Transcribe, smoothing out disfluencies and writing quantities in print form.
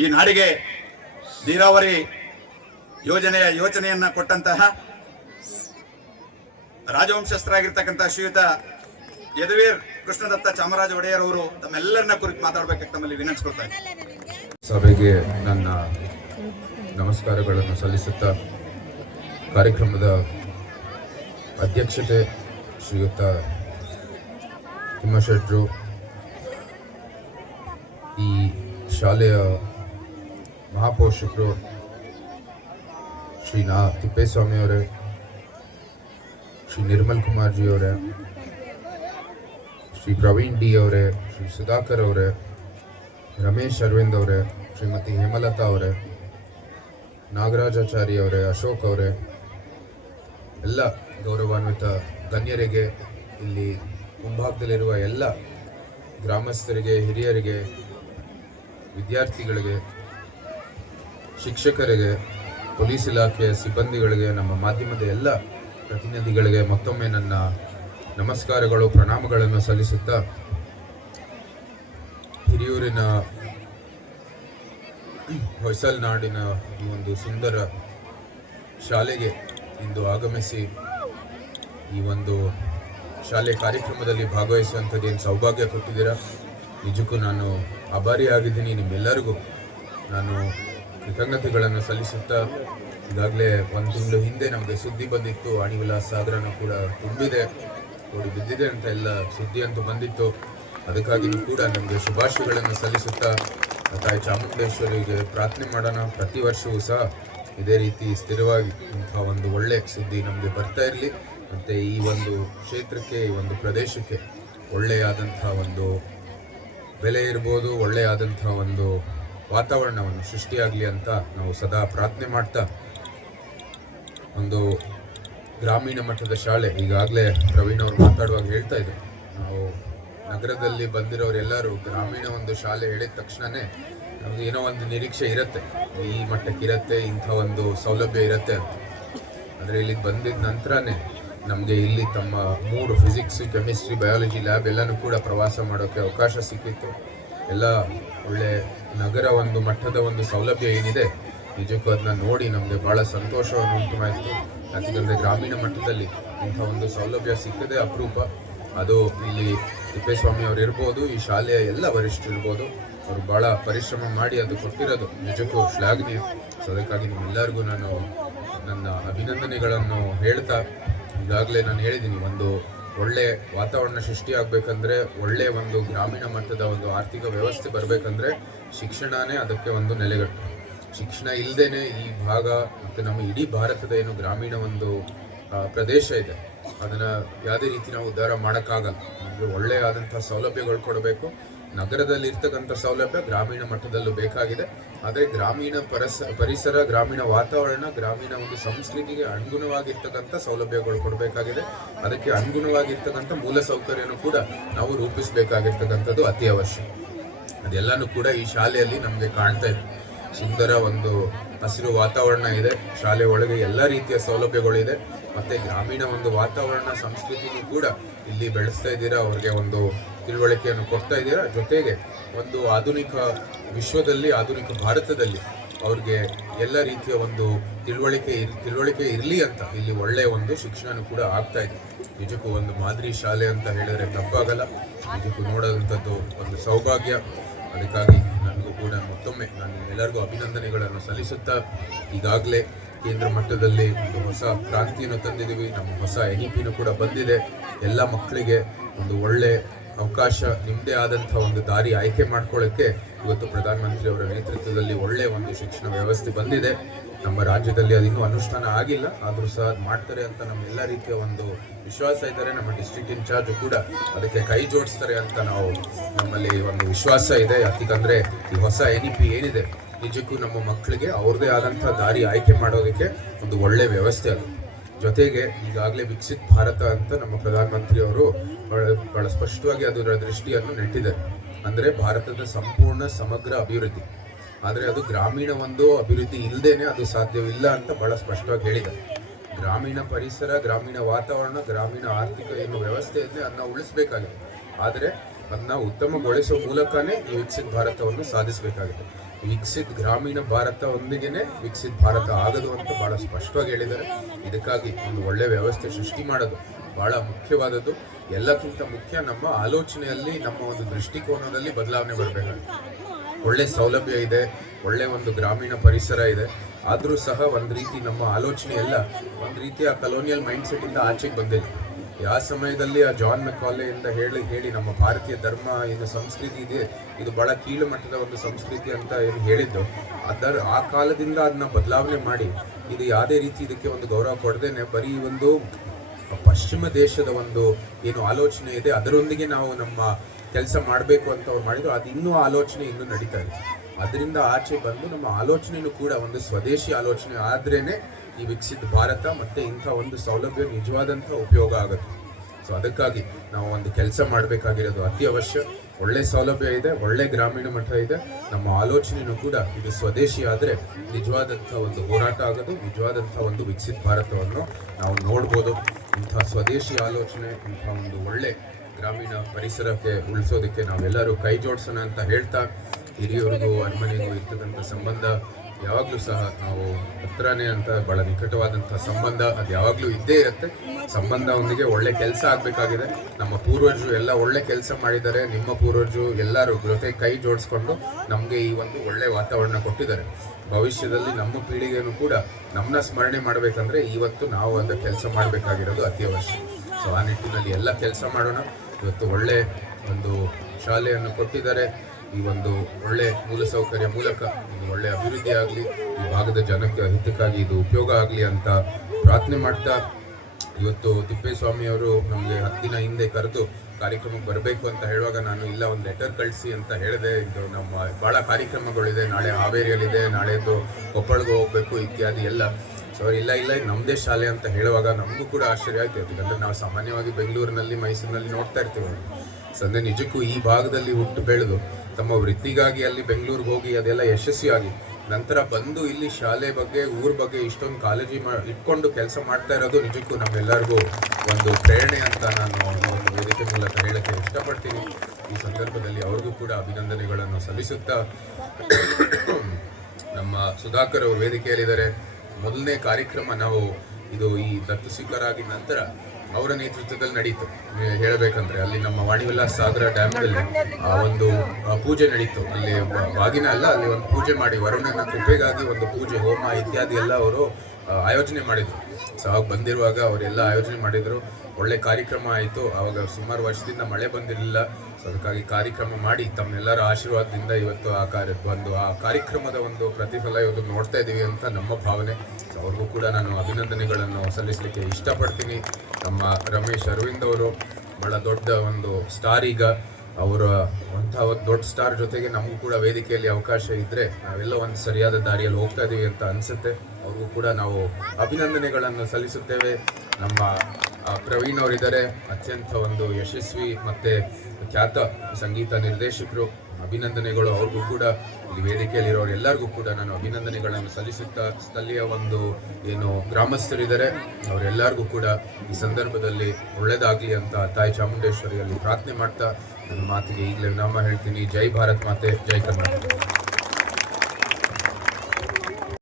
ಈ ನಾಡಿಗೆ ನೀರಾವರಿ ಯೋಜನೆಯನ್ನ ಕೊಟ್ಟಂತಹ ರಾಜವಂಶಸ್ಥರಾಗಿರ್ತಕ್ಕಂಥ ಶ್ರೀಯುತ ಯದುವೀರ್ ಕೃಷ್ಣದತ್ತ ಚಾಮರಾಜ ಒಡೆಯರ್ ಅವರು ತಮ್ಮೆಲ್ಲರನ್ನ ಕುರಿತು ಮಾತಾಡಬೇಕಂತ ತಮ್ಮಲ್ಲಿ ವಿನಂತಿಸ್ಕೊಳ್ತಾ ಇದ್ದಾರೆ. ಸಭೆಗೆ ನನ್ನ ನಮಸ್ಕಾರಗಳನ್ನು ಸಲ್ಲಿಸುತ್ತಾ ಕಾರ್ಯಕ್ರಮದ ಅಧ್ಯಕ್ಷತೆ ಶ್ರೀಯುತ ತಿಮ್ಮಶೆಟ್ರು, ಈ ಶಾಲೆಯ ಮಹಾಪೋಷಕರು ಶ್ರೀ ತಿಪ್ಪೇಸ್ವಾಮಿಯವರೇ, ಶ್ರೀ ನಿರ್ಮಲ್ ಕುಮಾರ್ ಜಿ ಅವರೇ, ಶ್ರೀ ಪ್ರವೀಣ್ ಡಿ ಅವರೇ, ಶ್ರೀ ಸುಧಾಕರ್ ಅವರೇ, ರಮೇಶ್ ಅರವಿಂದ್ ಅವರೇ, ಶ್ರೀಮತಿ ಹೇಮಲತಾ ಅವರೇ, ನಾಗರಾಜಾಚಾರಿ ಅವರೇ, ಅಶೋಕ್ ಅವರೇ, ಎಲ್ಲ ಗೌರವಾನ್ವಿತ ಗಣ್ಯರಿಗೆ, ಇಲ್ಲಿ ಮುಂಭಾಗದಲ್ಲಿರುವ ಎಲ್ಲ ಗ್ರಾಮಸ್ಥರಿಗೆ, ಹಿರಿಯರಿಗೆ, ವಿದ್ಯಾರ್ಥಿಗಳಿಗೆ, ಶಿಕ್ಷಕರಿಗೆ, ಪೊಲೀಸ್ ಇಲಾಖೆಯ ಸಿಬ್ಬಂದಿಗಳಿಗೆ, ನಮ್ಮ ಮಾಧ್ಯಮದ ಎಲ್ಲ ಪ್ರತಿನಿಧಿಗಳಿಗೆ ಮತ್ತೊಮ್ಮೆ ನನ್ನ ನಮಸ್ಕಾರಗಳು, ಪ್ರಣಾಮಗಳನ್ನು ಸಲ್ಲಿಸುತ್ತಾ ಹಿರಿಯೂರಿನ ಹೊಯ್ಸಳನಾಡಿನ ಈ ಒಂದು ಸುಂದರ ಶಾಲೆಗೆ ಇಂದು ಆಗಮಿಸಿ ಈ ಒಂದು ಶಾಲೆ ಕಾರ್ಯಕ್ರಮದಲ್ಲಿ ಭಾಗವಹಿಸುವಂಥದ್ದೇನು ಸೌಭಾಗ್ಯ ಕೊಟ್ಟಿದ್ದೀರಾ. ನಿಜಕ್ಕೂ ನಾನು ಆಭಾರಿಯಾಗಿದ್ದೀನಿ. ನಿಮ್ಮೆಲ್ಲರಿಗೂ ನಾನು ಕೃತಜ್ಞತೆಗಳನ್ನು ಸಲ್ಲಿಸುತ್ತಾ, ಈಗಾಗಲೇ ಒಂದು ತಿಂಗಳು ಹಿಂದೆ ನಮಗೆ ಸುದ್ದಿ ಬಂದಿತ್ತು, ಆಣಿವಿಲಾಸ ಸಾಗರನೂ ಕೂಡ ತುಂಬಿದೆ, ನೋಡಿ ಬಿದ್ದಿದೆ ಅಂತ ಎಲ್ಲ ಸುದ್ದಿ ಅಂತೂ ಬಂದಿತ್ತು. ಅದಕ್ಕಾಗಿಯೂ ಕೂಡ ನಮಗೆ ಶುಭಾಶಯಗಳನ್ನು ಸಲ್ಲಿಸುತ್ತಾ ತಾಯಿ ಚಾಮುಂಡೇಶ್ವರಿಗೆ ಪ್ರಾರ್ಥನೆ ಮಾಡೋಣ, ಪ್ರತಿ ವರ್ಷವೂ ಸಹ ಇದೇ ರೀತಿ ಸ್ಥಿರವಾಗಿ ಇಂಥ ಒಂದು ಒಳ್ಳೆ ಸುದ್ದಿ ನಮಗೆ ಬರ್ತಾ ಇರಲಿ, ಮತ್ತು ಈ ಒಂದು ಕ್ಷೇತ್ರಕ್ಕೆ, ಈ ಒಂದು ಪ್ರದೇಶಕ್ಕೆ ಒಳ್ಳೆಯಾದಂಥ ಒಂದು ಬೆಲೆ ಇರ್ಬೋದು, ಒಳ್ಳೆಯಾದಂಥ ಒಂದು ವಾತಾವರಣವನ್ನು ಸೃಷ್ಟಿಯಾಗಲಿ ಅಂತ ನಾವು ಸದಾ ಪ್ರಾರ್ಥನೆ ಮಾಡ್ತಾ, ಒಂದು ಗ್ರಾಮೀಣ ಮಟ್ಟದ ಶಾಲೆ, ಈಗಾಗಲೇ ಪ್ರವೀಣ್ ಅವರು ಮಾತಾಡುವಾಗ ಹೇಳ್ತಾ ಇದ್ರು, ನಾವು ನಗರದಲ್ಲಿ ಬಂದಿರೋರೆಲ್ಲರೂ ಗ್ರಾಮೀಣ ಒಂದು ಶಾಲೆ ಹೇಳಿದ ತಕ್ಷಣವೇ ನಮ್ಗೆ ಏನೋ ಒಂದು ನಿರೀಕ್ಷೆ ಇರುತ್ತೆ, ಈ ಮಟ್ಟಕ್ಕೆ ಇರುತ್ತೆ, ಇಂಥ ಒಂದು ಸೌಲಭ್ಯ ಇರುತ್ತೆ ಅಂತ. ಆದರೆ ಇಲ್ಲಿಗೆ ಬಂದಿದ್ದ ನಂತರನೇ ನಮಗೆ ಇಲ್ಲಿ ತಮ್ಮ 3 ಫಿಸಿಕ್ಸ್, ಕೆಮಿಸ್ಟ್ರಿ, ಬಯಾಲಜಿ ಲ್ಯಾಬ್ ಎಲ್ಲನೂ ಕೂಡ ಪ್ರವಾಸ ಮಾಡೋಕ್ಕೆ ಅವಕಾಶ ಸಿಕ್ಕಿತ್ತು. ಎಲ್ಲ ಒಳ್ಳೆ ನಗರ ಒಂದು ಮಟ್ಟದ ಒಂದು ಸೌಲಭ್ಯ ಏನಿದೆ, ನಿಜಕ್ಕೂ ಅದನ್ನ ನೋಡಿ ನಮಗೆ ಭಾಳ ಸಂತೋಷವನ್ನು ಉಂಟು ಮಾಡಿತ್ತು. ಯಾಕಂದರೆ ಗ್ರಾಮೀಣ ಮಟ್ಟದಲ್ಲಿ ಇಂಥ ಒಂದು ಸೌಲಭ್ಯ ಸಿಕ್ಕದೆ ಅಪರೂಪ. ಅದು ಇಲ್ಲಿ ತಿಪ್ಪೇಸ್ವಾಮಿ ಅವರು ಇರ್ಬೋದು, ಈ ಶಾಲೆಯ ಎಲ್ಲ ವರಿಷ್ಠರು ಇರ್ಬೋದು, ಅವರು ಭಾಳ ಪರಿಶ್ರಮ ಮಾಡಿ ಅದು ಕೊಟ್ಟಿರೋದು ನಿಜಕ್ಕೂ ಶ್ಲಾಘನೀಯ. ಸೊ ಅದಕ್ಕಾಗಿ ನಿಮ್ಮೆಲ್ಲರಿಗೂ ನಾನು ನನ್ನ ಅಭಿನಂದನೆಗಳನ್ನು ಹೇಳ್ತಾ, ಈಗಾಗಲೇ ನಾನು ಹೇಳಿದ್ದೀನಿ, ಒಂದು ಒಳ್ಳೆ ವಾತಾವರಣ ಸೃಷ್ಟಿಯಾಗಬೇಕಂದ್ರೆ, ಒಳ್ಳೆಯ ಒಂದು ಗ್ರಾಮೀಣ ಮಟ್ಟದ ಒಂದು ಆರ್ಥಿಕ ವ್ಯವಸ್ಥೆ ಬರಬೇಕಂದ್ರೆ ಶಿಕ್ಷಣನೇ ಅದಕ್ಕೆ ಒಂದು ನೆಲೆಗಟ್ಟು. ಶಿಕ್ಷಣ ಇಲ್ಲದೇ ಈ ಭಾಗ ಮತ್ತು ನಮ್ಮ ಇಡೀ ಭಾರತದ ಏನು ಗ್ರಾಮೀಣ ಒಂದು ಪ್ರದೇಶ ಇದೆ, ಅದನ್ನು ಯಾವುದೇ ರೀತಿ ನಾವು ಉದ್ಧಾರ ಮಾಡೋಕ್ಕಾಗಲ್ಲ. ನಮಗೆ ಒಳ್ಳೆಯಾದಂಥ ಸೌಲಭ್ಯಗಳು ಕೊಡಬೇಕು. ನಗರದಲ್ಲಿ ಇರ್ತಕ್ಕಂಥ ಸೌಲಭ್ಯ ಗ್ರಾಮೀಣ ಮಟ್ಟದಲ್ಲೂ ಬೇಕಾಗಿದೆ. ಆದರೆ ಗ್ರಾಮೀಣ ಪರಿಸರ, ಗ್ರಾಮೀಣ ವಾತಾವರಣ, ಗ್ರಾಮೀಣ ಒಂದು ಸಂಸ್ಕೃತಿಗೆ ಅನುಗುಣವಾಗಿರ್ತಕ್ಕಂಥ ಸೌಲಭ್ಯಗಳು ಕೊಡಬೇಕಾಗಿದೆ. ಅದಕ್ಕೆ ಅನುಗುಣವಾಗಿರ್ತಕ್ಕಂಥ ಮೂಲ ಸೌಕರ್ಯನೂ ಕೂಡ ನಾವು ರೂಪಿಸಬೇಕಾಗಿರ್ತಕ್ಕಂಥದ್ದು ಅತಿ ಅವಶ್ಯ. ಅದೆಲ್ಲನೂ ಕೂಡ ಈ ಶಾಲೆಯಲ್ಲಿ ನಮಗೆ ಕಾಣ್ತಾ ಇದೆ. ಸುಂದರ ಒಂದು ಹಸಿರು ವಾತಾವರಣ ಇದೆ, ಶಾಲೆ ಒಳಗೆ ಎಲ್ಲ ರೀತಿಯ ಸೌಲಭ್ಯಗಳಿದೆ, ಮತ್ತು ಗ್ರಾಮೀಣ ಒಂದು ವಾತಾವರಣ, ಸಂಸ್ಕೃತಿನೂ ಕೂಡ ಇಲ್ಲಿ ಬೆಳೆಸ್ತಾ ಇದ್ದೀರಾ, ಅವ್ರಿಗೆ ಒಂದು ತಿಳುವಳಿಕೆಯನ್ನು ಕೊಡ್ತಾ ಇದ್ದೀರಾ. ಜೊತೆಗೆ ಒಂದು ಆಧುನಿಕ ವಿಶ್ವದಲ್ಲಿ, ಆಧುನಿಕ ಭಾರತದಲ್ಲಿ ಅವ್ರಿಗೆ ಎಲ್ಲ ರೀತಿಯ ಒಂದು ತಿಳುವಳಿಕೆ ಇರಲಿ ಅಂತ ಇಲ್ಲಿ ಒಳ್ಳೆಯ ಒಂದು ಶಿಕ್ಷಣನೂ ಕೂಡ ಆಗ್ತಾ ಇದೆ. ನಿಜಕ್ಕೂ ಒಂದು ಮಾದರಿ ಶಾಲೆ ಅಂತ ಹೇಳಿದರೆ ತಪ್ಪಾಗಲ್ಲ. ನಿಜಕ್ಕೂ ನೋಡೋದಂಥದ್ದು ಒಂದು ಸೌಭಾಗ್ಯ. ಅದಕ್ಕಾಗಿ ನನಗೂ ಕೂಡ ಮತ್ತೊಮ್ಮೆ ನಾನು ಎಲ್ಲರಿಗೂ ಅಭಿನಂದನೆಗಳನ್ನು ಸಲ್ಲಿಸುತ್ತಾ, ಈಗಾಗಲೇ ಕೇಂದ್ರ ಮಟ್ಟದಲ್ಲಿ ಒಂದು ಹೊಸ ಕ್ರಾಂತಿಯನ್ನು ತಂದಿದ್ದೀವಿ. ನಮ್ಮ ಹೊಸ NEPನೂ ಕೂಡ ಬಂದಿದೆ. ಎಲ್ಲ ಮಕ್ಕಳಿಗೆ ಒಂದು ಒಳ್ಳೆ ಅವಕಾಶ, ನಿಮ್ಮದೇ ಆದಂಥ ಒಂದು ದಾರಿ ಆಯ್ಕೆ ಮಾಡ್ಕೊಳ್ಳೋಕ್ಕೆ ಇವತ್ತು ಪ್ರಧಾನಮಂತ್ರಿಯವರ ನೇತೃತ್ವದಲ್ಲಿ ಒಳ್ಳೆಯ ಒಂದು ಶಿಕ್ಷಣ ವ್ಯವಸ್ಥೆ ಬಂದಿದೆ. ನಮ್ಮ ರಾಜ್ಯದಲ್ಲಿ ಅದು ಇನ್ನೂ ಅನುಷ್ಠಾನ ಆಗಿಲ್ಲ, ಆದರೂ ಸಹ ಅದು ಮಾಡ್ತಾರೆ ಅಂತ ನಮ್ಮೆಲ್ಲ ರೀತಿಯ ಒಂದು ವಿಶ್ವಾಸ ಇದ್ದಾರೆ. ನಮ್ಮ ಡಿಸ್ಟ್ರಿಕ್ಟ್ ಇನ್ಚಾರ್ಜು ಕೂಡ ಅದಕ್ಕೆ ಕೈ ಜೋಡಿಸ್ತಾರೆ ಅಂತ ನಮ್ಮಲ್ಲಿ ಒಂದು ವಿಶ್ವಾಸ ಇದೆ. ಯಾಕಂದರೆ ಈ ಹೊಸ NEP ಏನಿದೆ, ನಿಜಕ್ಕೂ ನಮ್ಮ ಮಕ್ಕಳಿಗೆ ಅವ್ರದ್ದೇ ಆದಂಥ ದಾರಿ ಆಯ್ಕೆ ಮಾಡೋದಕ್ಕೆ ಒಂದು ಒಳ್ಳೆಯ ವ್ಯವಸ್ಥೆ ಅದು. ಜೊತೆಗೆ ಈಗಾಗಲೇ ವಿಕಸಿತ ಭಾರತ ಅಂತ ನಮ್ಮ ಪ್ರಧಾನಮಂತ್ರಿಯವರು ಬಹಳ ಸ್ಪಷ್ಟವಾಗಿ ಅದರ ದೃಷ್ಟಿಯನ್ನು ನೆಟ್ಟಿದ್ದಾರೆ. ಅಂದರೆ ಭಾರತದ ಸಂಪೂರ್ಣ ಸಮಗ್ರ ಅಭಿವೃದ್ಧಿ. ಆದರೆ ಅದು ಗ್ರಾಮೀಣ ಒಂದು ಅಭಿವೃದ್ಧಿ ಇಲ್ಲದೇನೆ ಅದು ಸಾಧ್ಯವಿಲ್ಲ ಅಂತ ಬಹಳ ಸ್ಪಷ್ಟವಾಗಿ ಹೇಳಿದ್ದಾರೆ. ಗ್ರಾಮೀಣ ಪರಿಸರ, ಗ್ರಾಮೀಣ ವಾತಾವರಣ, ಗ್ರಾಮೀಣ ಆರ್ಥಿಕ ಏನು ವ್ಯವಸ್ಥೆ ಇದೆ ಅದನ್ನ ಉಳಿಸಬೇಕಾಗಿದೆ. ಆದರೆ ಅದನ್ನ ಉತ್ತಮಗೊಳಿಸುವ ಮೂಲಕನೇ ಈ ವಿಕಸಿತ ಭಾರತವನ್ನು ಸಾಧಿಸಬೇಕಾಗಿದೆ. ವಿಕಸಿತ್ ಗ್ರಾಮೀಣ ಭಾರತ ಒಂದಿಗೆನೆ ವಿಕಸಿತ್ ಭಾರತ ಆಗದು ಅಂತ ಬಹಳ ಸ್ಪಷ್ಟವಾಗಿ ಹೇಳಿದ್ದಾರೆ. ಇದಕ್ಕಾಗಿ ಒಂದು ಒಳ್ಳೆ ವ್ಯವಸ್ಥೆ ಸೃಷ್ಟಿ ಮಾಡೋದು ಬಹಳ ಮುಖ್ಯವಾದದ್ದು. ಎಲ್ಲಕ್ಕಿಂತ ಮುಖ್ಯ ನಮ್ಮ ಆಲೋಚನೆಯಲ್ಲಿ, ನಮ್ಮ ಒಂದು ದೃಷ್ಟಿಕೋನದಲ್ಲಿ ಬದಲಾವಣೆ ಬರಬೇಕಾಗುತ್ತೆ. ಒಳ್ಳೆ ಸೌಲಭ್ಯ ಇದೆ, ಒಳ್ಳೆ ಒಂದು ಗ್ರಾಮೀಣ ಪರಿಸರ ಇದೆ, ಆದರೂ ಸಹ ಒಂದು ರೀತಿ ನಮ್ಮ ಆಲೋಚನೆ ಎಲ್ಲ ಒಂದು ರೀತಿಯ ಕಲೋನಿಯಲ್ ಮೈಂಡ್ಸೆಟ್ ಇಂದ ಆಚೆಗೆ ಬಂದಿಲ್ಲ. ಯಾವ ಸಮಯದಲ್ಲಿ ಆ ಜಾನ್ ಮೆಕಾಲೆಯಿಂದ ಹೇಳಿ ನಮ್ಮ ಭಾರತೀಯ ಧರ್ಮ ಏನು ಸಂಸ್ಕೃತಿ ಇದೆ, ಇದು ಬಹಳ ಕೀಳು ಮಟ್ಟದ ಒಂದು ಸಂಸ್ಕೃತಿ ಅಂತ ಏನು ಹೇಳಿದ್ದು, ಆ ಕಾಲದಿಂದ ಅದನ್ನ ಬದಲಾವಣೆ ಮಾಡಿ ಇದು ಯಾವುದೇ ರೀತಿ ಇದಕ್ಕೆ ಒಂದು ಗೌರವ ಕೊಡದೇನೆ ಬರೀ ಒಂದು ಪಶ್ಚಿಮ ದೇಶದ ಒಂದು ಏನು ಆಲೋಚನೆ ಇದೆ ಅದರೊಂದಿಗೆ ನಾವು ನಮ್ಮ ಕೆಲಸ ಮಾಡಬೇಕು ಅಂತ ಅವ್ರು ಮಾಡಿದ್ರು. ಅದು ಇನ್ನೂ ಆಲೋಚನೆ ಇನ್ನೂ ನಡೀತಾ ಇದೆ. ಅದರಿಂದ ಆಚೆ ಬಂದು ನಮ್ಮ ಆಲೋಚನೆಯೂ ಕೂಡ ಒಂದು ಸ್ವದೇಶಿ ಆಲೋಚನೆ ಆದ್ರೇನೆ ಈ ವಿಕಸಿತ ಭಾರತ ಮತ್ತೆ ಇಂಥ ಒಂದು ಸೌಲಭ್ಯ ನಿಜವಾದಂಥ ಉಪಯೋಗ ಆಗುತ್ತೆ. ಸೊ ಅದಕ್ಕಾಗಿ ನಾವು ಒಂದು ಕೆಲಸ ಮಾಡಬೇಕಾಗಿರೋದು ಅತಿ ಅವಶ್ಯ. ಒಳ್ಳೆ ಸೌಲಭ್ಯ ಇದೆ, ಒಳ್ಳೆ ಗ್ರಾಮೀಣ ಮಟ್ಟ ಇದೆ, ನಮ್ಮ ಆಲೋಚನೆಯೂ ಕೂಡ ಇದು ಸ್ವದೇಶಿ ಆದರೆ ನಿಜವಾದಂಥ ಒಂದು ಹೋರಾಟ ಆಗೋದು, ನಿಜವಾದಂಥ ಒಂದು ವಿಕಸಿತ ಭಾರತವನ್ನು ನಾವು ನೋಡ್ಬೋದು. ಇಂಥ ಸ್ವದೇಶಿ ಆಲೋಚನೆ, ಇಂಥ ಒಂದು ಒಳ್ಳೆ ಗ್ರಾಮೀಣ ಪರಿಸರಕ್ಕೆ ಉಳಿಸೋದಕ್ಕೆ ನಾವೆಲ್ಲರೂ ಕೈ ಜೋಡಿಸೋಣ ಅಂತ ಹೇಳ್ತಾ, ಹಿರಿಯರಿಗೂ ಅರಮನೆಗೂ ಇರ್ತಕ್ಕಂಥ ಸಂಬಂಧ ಯಾವಾಗಲೂ ಸಹ ನಾವು ಹತ್ರನೇ ಅಂತ ಭಾಳ ನಿಕಟವಾದಂಥ ಸಂಬಂಧ ಅದು ಯಾವಾಗಲೂ ಇದ್ದೇ ಇರುತ್ತೆ. ಸಂಬಂಧದೊಂದಿಗೆ ಒಳ್ಳೆ ಕೆಲಸ ಆಗಬೇಕಾಗಿದೆ. ನಮ್ಮ ಪೂರ್ವಜರು ಎಲ್ಲ ಒಳ್ಳೆ ಕೆಲಸ ಮಾಡಿದ್ದಾರೆ. ನಿಮ್ಮ ಪೂರ್ವಜರು ಎಲ್ಲರೂ ಜೊತೆ ಕೈ ಜೋಡಿಸ್ಕೊಂಡು ನಮಗೆ ಈ ಒಂದು ಒಳ್ಳೆ ವಾತಾವರಣ ಕೊಟ್ಟಿದ್ದಾರೆ. ಭವಿಷ್ಯದಲ್ಲಿ ನಮ್ಮ ಪೀಳಿಗೆಯೂ ಕೂಡ ನಮ್ಮನ್ನ ಸ್ಮರಣೆ ಮಾಡಬೇಕಂದ್ರೆ ಇವತ್ತು ನಾವು ಅದರ ಕೆಲಸ ಮಾಡಬೇಕಾಗಿರೋದು ಅತಿ ಅವಶ್ಯ. ಸೊ ಆ ನಿಟ್ಟಿನಲ್ಲಿ ಎಲ್ಲ ಕೆಲಸ ಮಾಡೋಣ. ಇವತ್ತು ಒಳ್ಳೆ ಒಂದು ಶಾಲೆಯನ್ನು ಕೊಟ್ಟಿದ್ದಾರೆ. ಈ ಒಂದು ಒಳ್ಳೆ ಮೂಲಸೌಕರ್ಯ ಮೂಲಕ ಒಂದು ಒಳ್ಳೆ ಅಭಿವೃದ್ಧಿ ಆಗಲಿ, ಈ ಭಾಗದ ಜನಕ್ಕೆ ಹಿತಕ್ಕಾಗಿ ಇದು ಉಪಯೋಗ ಆಗಲಿ ಅಂತ ಪ್ರಾರ್ಥನೆ ಮಾಡ್ತಾ, ಇವತ್ತು ತಿಪ್ಪೇಸ್ವಾಮಿಯವರು ನಮಗೆ 10 ದಿನ ಹಿಂದೆ ಕರೆದು ಕಾರ್ಯಕ್ರಮಕ್ಕೆ ಬರಬೇಕು ಅಂತ ಹೇಳುವಾಗ ನಾನು ಇಲ್ಲ ಒಂದು ಲೆಟರ್ ಕಳಿಸಿ ಅಂತ ಹೇಳಿದೆ. ಇದು ನಮ್ಮ ಭಾಳ ಕಾರ್ಯಕ್ರಮಗಳಿದೆ, ನಾಳೆ ಹಾವೇರಿಯಲ್ಲಿದೆ, ನಾಳೆದು ಕೊಪ್ಪಳಗೆ ಹೋಗಬೇಕು ಇತ್ಯಾದಿ ಎಲ್ಲ. ಸೊ ಇಲ್ಲ ಇದು ನಮ್ಮದೇ ಶಾಲೆ ಅಂತ ಹೇಳುವಾಗ ನಮಗೂ ಕೂಡ ಆಶ್ಚರ್ಯ ಆಯ್ತು. ಯಾಕಂದರೆ ನಾವು ಸಾಮಾನ್ಯವಾಗಿ ಬೆಂಗಳೂರಿನಲ್ಲಿ, ಮೈಸೂರಿನಲ್ಲಿ ನೋಡ್ತಾ ಇರ್ತೀವಿ. ಸಂದೆ ನಿಜಕ್ಕೂ ಈ ಭಾಗದಲ್ಲಿ ಹುಟ್ಟು ಬೆಳೆದು ತಮ್ಮ ವೃತ್ತಿಗಾಗಿ ಅಲ್ಲಿ ಬೆಂಗಳೂರಿಗೆ ಹೋಗಿ ಅದೆಲ್ಲ ಯಶಸ್ವಿಯಾಗಿ ನಂತರ ಬಂದು ಇಲ್ಲಿ ಶಾಲೆ ಬಗ್ಗೆ, ಊರ ಬಗ್ಗೆ ಇಷ್ಟೊಂದು ಕಾಳಜಿ ಇಟ್ಕೊಂಡು ಕೆಲಸ ಮಾಡ್ತಾ ಇರೋದು ನಿಜಕ್ಕೂ ನಮ್ಮೆಲ್ಲರಿಗೂ ಒಂದು ಪ್ರೇರಣೆ ಅಂತ ನಾನು ಒಂದು ವೇದಿಕೆ ಮೂಲಕ ಹೇಳಕ್ಕೆ ಇಷ್ಟಪಡ್ತೀನಿ. ಈ ಸಂದರ್ಭದಲ್ಲಿ ಅವ್ರಿಗೂ ಕೂಡ ಅಭಿನಂದನೆಗಳನ್ನು ಸಲ್ಲಿಸುತ್ತಾ, ನಮ್ಮ ಸುಧಾಕರ್ ಅವರು ವೇದಿಕೆಯಲ್ಲಿದ್ದಾರೆ. ಮೊದಲನೇ ಕಾರ್ಯಕ್ರಮ ನಾವು ಇದು ಈ ದತ್ತು ಸ್ವೀಕಾರ ಆಗಿದ ನಂತರ ಅವರ ನೇತೃತ್ವದಲ್ಲಿ ನಡೀತು. ಹೇಳಬೇಕಂದ್ರೆ ಅಲ್ಲಿ ನಮ್ಮ ವಾಣಿವಿಲಾಸ್ ಸಾಗರ ಡ್ಯಾಮ್ನಲ್ಲಿ ಒಂದು ಪೂಜೆ ನಡೀತು. ಅಲ್ಲಿ ವಾಗಿನ ಅಲ್ಲ, ಅಲ್ಲಿ ಒಂದು ಪೂಜೆ ಮಾಡಿ ವರುಣನ ಕೃಪೆಗಾಗಿ ಒಂದು ಪೂಜೆ, ಹೋಮ ಇತ್ಯಾದಿ ಎಲ್ಲ ಅವರು ಆಯೋಜನೆ ಮಾಡಿದರು. ಸೊ ಆವಾಗ ಬಂದಿರುವಾಗ ಅವರೆಲ್ಲ ಆಯೋಜನೆ ಮಾಡಿದರು. ಒಳ್ಳೆ ಕಾರ್ಯಕ್ರಮ ಆಯಿತು. ಆವಾಗ ಸುಮಾರು ವರ್ಷದಿಂದ ಮಳೆ ಬಂದಿರಲಿಲ್ಲ. ಸೊ ಅದಕ್ಕಾಗಿ ಕಾರ್ಯಕ್ರಮ ಮಾಡಿ ತಮ್ಮೆಲ್ಲರ ಆಶೀರ್ವಾದದಿಂದ ಇವತ್ತು ಆ ಕಾರ್ಯಕ್ರಮದ ಒಂದು ಪ್ರತಿಫಲ ಇವತ್ತು ನೋಡ್ತಾ ಇದ್ದೀವಿ ಅಂತ ನಮ್ಮ ಭಾವನೆ. ಸೊ ಅವ್ರಿಗೂ ಕೂಡ ನಾನು ಅಭಿನಂದನೆಗಳನ್ನು ಸಲ್ಲಿಸಲಿಕ್ಕೆ ಇಷ್ಟಪಡ್ತೀನಿ. ನಮ್ಮ ರಮೇಶ್ ಅರವಿಂದ್ ಅವರು ಭಾಳ ದೊಡ್ಡ ಒಂದು ಸ್ಟಾರ್. ಈಗ ಅವರ ಅಂಥ ಒಂದು ದೊಡ್ಡ ಸ್ಟಾರ್ ಜೊತೆಗೆ ನಮಗೂ ಕೂಡ ವೇದಿಕೆಯಲ್ಲಿ ಅವಕಾಶ ಇದ್ದರೆ ನಾವೆಲ್ಲ ಒಂದು ಸರಿಯಾದ ದಾರಿಯಲ್ಲಿ ಹೋಗ್ತಾ ಇದ್ದೀವಿ ಅಂತ ಅನಿಸುತ್ತೆ. ಅವ್ರಿಗೂ ಕೂಡ ನಾವು ಅಭಿನಂದನೆಗಳನ್ನು ಸಲ್ಲಿಸುತ್ತೇವೆ. ನಮ್ಮ ಪ್ರವೀಣ್ ಅವರಿದ್ದಾರೆ, ಅತ್ಯಂತ ಒಂದು ಯಶಸ್ವಿ ಮತ್ತು ಖ್ಯಾತ ಸಂಗೀತ ನಿರ್ದೇಶಕರು. ಅಭಿನಂದನೆಗಳು ಅವ್ರಿಗೂ ಕೂಡ. ಇಲ್ಲಿ ವೇದಿಕೆಯಲ್ಲಿರೋರು ಎಲ್ಲರಿಗೂ ಕೂಡ ನಾನು ಅಭಿನಂದನೆಗಳನ್ನು ಸಲ್ಲಿಸುತ್ತಾ, ಸ್ಥಳೀಯ ಒಂದು ಏನು ಗ್ರಾಮಸ್ಥರಿದ್ದಾರೆ ಅವರೆಲ್ಲರಿಗೂ ಕೂಡ ಈ ಸಂದರ್ಭದಲ್ಲಿ ಒಳ್ಳೆಯದಾಗಲಿ ಅಂತ ತಾಯಿ ಚಾಮುಂಡೇಶ್ವರಿಯಲ್ಲಿ ಪ್ರಾರ್ಥನೆ ಮಾಡ್ತಾ ನನ್ನ ಮಾತಿಗೆ ಈಗಲೇ ವಿರಾಮ ಹೇಳ್ತೀನಿ. ಜೈ ಭಾರತ್ ಮಾತೆ, ಜೈ ಕರ್ನಾಟಕ.